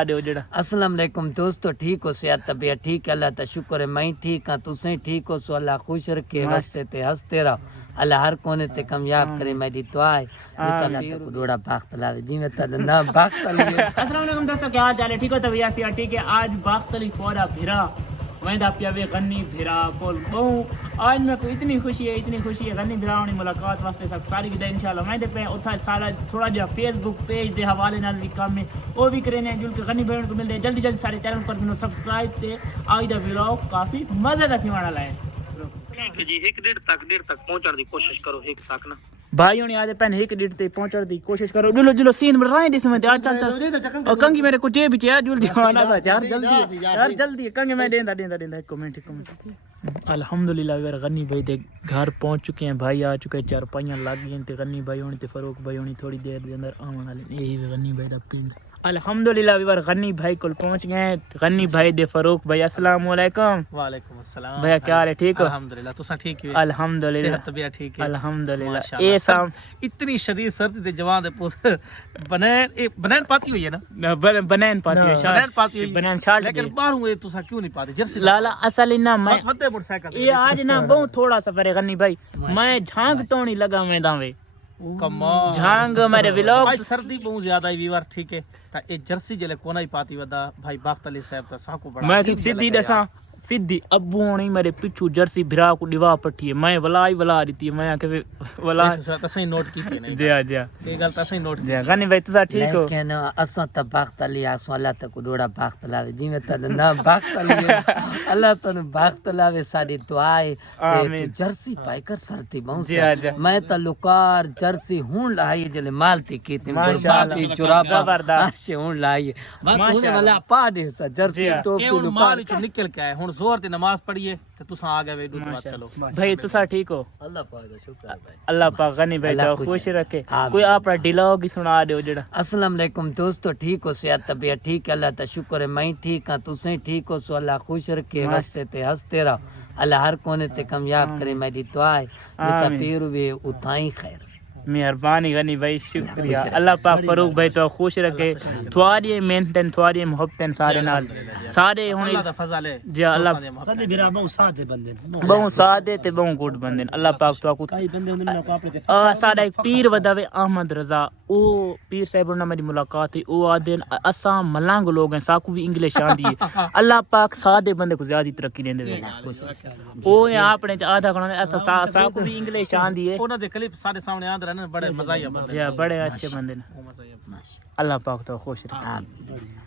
السلام علیکم دوستو، ٹھیک ہو؟ صحت طبیعت ٹھیک ہے؟ اللہ تا شکر ہے میں ٹھیک ہاں، تسیں ٹھیک ہو؟ سو اللہ خوش رکھے، واسطے تے ہستے رہو، اللہ ہر کونے تے کامیاب کرے، میری دعا ہے اللہ تک ڈوڑا باخت لاوے جی میں تد نہ باخت لیے۔ السلام علیکم دوستو، کیا حال چال ہے؟ ٹھیک ہو؟ طبیعت فیا ٹھیک ہے؟ آج باخت علی تھوڑا بھرا ویندا پیا وے غنی بھرا کول بہوں آج میں کو اتنی خوشی ہے غنی بھرا ہونے ملاقات واسطے سب ساری کی انشاءاللہ میں دے پہ اتھا سارا تھوڑا جا فیس بک پیج دے حوالے نال بھی کام ہے وہ بھی کرے نے جل کے غنی بھائی کو مل دے جلدی سارے چینل کر دینو سبسکرائب تے آج دا ولاگ کافی مزے دا تھی والا ہے ٹھیک ہے جی، ایک ڈیڑھ تک پہنچنے دی کوشش کرو، ایک تک نا بھائی ہونے آدھے پہنے ایک ڈیڑھ تے پہنچنے دی کوشش کرو۔ جلو سین بڑھ رہا ہے جس میں چل اور کنگی میرے کچھ بھی چاہیے جل جوانا تھا یار جلدی کنگی میں دیندا ایک کمنٹ الحمدللہ یار غنی بھائی دے گھر پہنچ چکے ہیں، بھائی آ چکے ہیں، چارپائیاں لگ گئی ہیں تے غنی بھائی ہونی تے فاروق بھائی ہونی تھوڑی دیر دے اندر آون والے یہی غنی بھائی دا پنڈ الحمدللہ یار غنی بھائی کول پہنچ گئے ہیں، غنی بھائی دے فاروق بھائی السلام علیکم۔ وعلیکم السلام بھیا کیا حال ہے؟ ٹھیک ہو؟ الحمدللہ، تساں ٹھیک ہو؟ الحمدللہ صحت طبیعت ٹھیک ہے؟ الحمدللہ۔ ماشاءاللہ۔ اے سام اتنی شدید سردی تے جوان دے پوت بنین پاتی ہوئی ہے نا؟ بنین پاتی ہے بنین پاتی ہوئی بنین شارٹ لیکن باہروں یہ تساں کیوں نہیں پاتے جرسی؟ لالا اصل نہ میں فتح موٹر سائیکل یہ آج نہ بہت تھوڑا سفر ہے غنی بھائی، میں جھانگ تو نہیں لگا میں داوے کمال جھانگ میرے ولاگ بھائی سردی بہت زیادہ ہے ویور ٹھیک ہے تا اے جرسی جلے کونا ہی پاتی ودا بھائی باخت علی صاحب کا ساکو بڑا میں سیدھی دساں سیدھی ابو ہونی میرے پچھو جرسی بھرا کو ڈیوا پٹھی ہے، میں ولا دیتی ہے، میں کہ ولا تساں نوٹ کیتے نے جی جی یہ گل تساں نوٹ جی غنی بھائی تسا ٹھیک ہو؟ لیکن اساں تا باخت لی اساں اللہ تک ڈوڑا باخت لاوے جی میں تد نہ باخت لیے، اللہ تن باخت لاوے، ساری دعا ہے تے تو جرسی پائی کر سرتی بہت سے میں تا لکار جرسی ہون لائی جلے مالتی کیتی بربادی چرابا آشے ہون لائی بات ہونے والا پا دے سا جرسی ٹوپی ہن لکار مال وچ نکل کے آئے ہن زور دی نماز پڑھیے تے تساں آ گئے وے دو بات چلو بھائی تسا ٹھیک ہو؟ اللہ پاک دا شکر ہے بھائی، اللہ پاک غنی بھائی تو خوش رکھے، کوئی اپنا ڈیلاگ ہی سنا دیو جڑا۔ السلام علیکم دوستو، ٹھیک ہو؟ صحت طبیعت ٹھیک ہے؟ اللہ تا شکر ہے میں ٹھیک ہاں، تسیں ٹھیک ہو؟ سو اللہ خوش رکھے، واسطے تے ہستے رہو، اللہ ہر کونے تے کامیاب کرے، میری دعا ہے جتا پیر ہوئے اتائیں خیر۔ مہربانی غنی بھائی شکریہ، اللہ پاک فاروق بھائی تو خوش رکھے، تھوڑی محنتن تھوڑی محبتن سارے نال سارے ہوں اللہ دا فضل ہے جی اللہ کدی میرا بہت ساتھ بندے بہت سادے تے بہت گڈ بندے اللہ پاک تو کو کئی بندے ہوندے نے کاپڑے تے ساڈا ایک پیر وداوے احمد رضا، او پیر صاحب نال میری ملاقات ہوئی، او آدن اساں ملنگ لوگ ہیں، ساکو بھی انگلش آندی ہے، اللہ پاک سادے بندے کو زیادہ ترقی دیندے وے، او اپنے آدھا کھڑا اساں ساکو بھی انگلش آندی ہے، انہاں دے کلپ سارے سامنے آندے رہنے بڑے مزہ آیا بندے جی بڑے اچھے بندے نے، اللہ پاک تو خوش رکھے۔